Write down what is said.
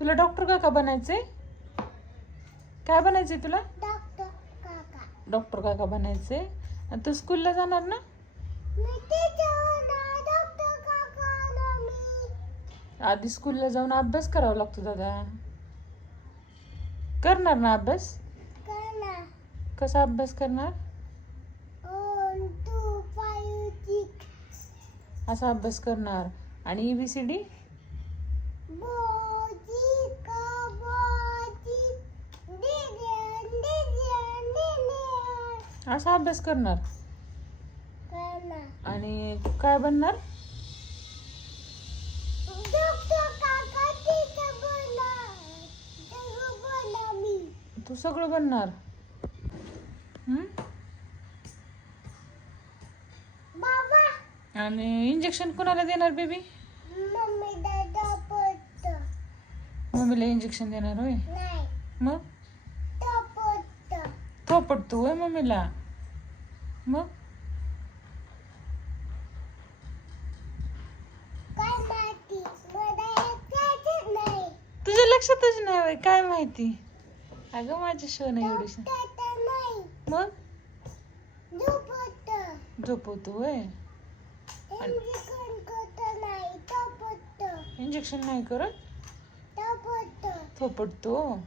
तुला डॉक्टर काका बनायचंय? काय बनायचंय तुला? डॉक्टर काका. डॉक्टर काका बनायचंय. आणि तू स्कूलला जाणार ना? आधी स्कूलला जाऊन अभ्यास करावा लागतो दादा. करणार ना अभ्यास? कसा अभ्यास करणार? असा अभ्यास करणार. आणि E असा अभ्यास करणार? आणि काय बनणार? तू सगळं बनणार. आणि इंजेक्शन कोणाला देणार बेबी मम्मीला इंजेक्शन देणार होय? नाही. मग? मम्मीला मग काय माहिती मला नाही तुझ्या लक्षातच नाही होय काय माहिती अगं माझी शोन डॉक्टर नाही मग झोपत झोपवतो होय इंजेक्शन करत नाही करत थोपटतो